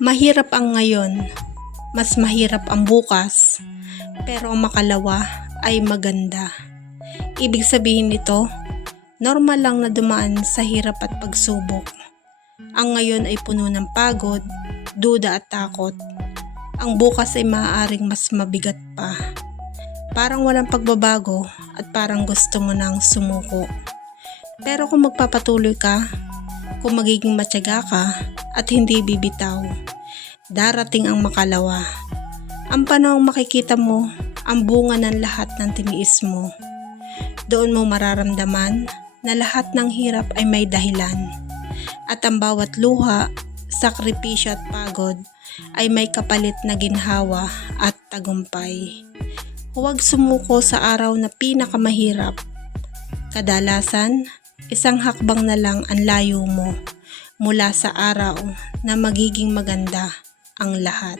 Mahirap ang ngayon, mas mahirap ang bukas, pero ang makalawa ay maganda. Ibig sabihin nito, normal lang na dumaan sa hirap at pagsubok. Ang ngayon ay puno ng pagod, duda at takot. Ang bukas ay maaaring mas mabigat pa. Parang walang pagbabago at parang gusto mo nang sumuko. Pero kung magpapatuloy ka, kung magiging matyaga ka at hindi bibitaw, darating ang makalawa. Ang panahong makikita mo ang bunga ng lahat ng tiniis mo. Doon mo mararamdaman na lahat ng hirap ay may dahilan. At ang bawat luha, sakripisyo at pagod ay may kapalit na ginhawa at tagumpay. Huwag sumuko sa araw na pinakamahirap. Kadalasan, isang hakbang na lang ang layo mo mula sa araw na magiging maganda ang lahat.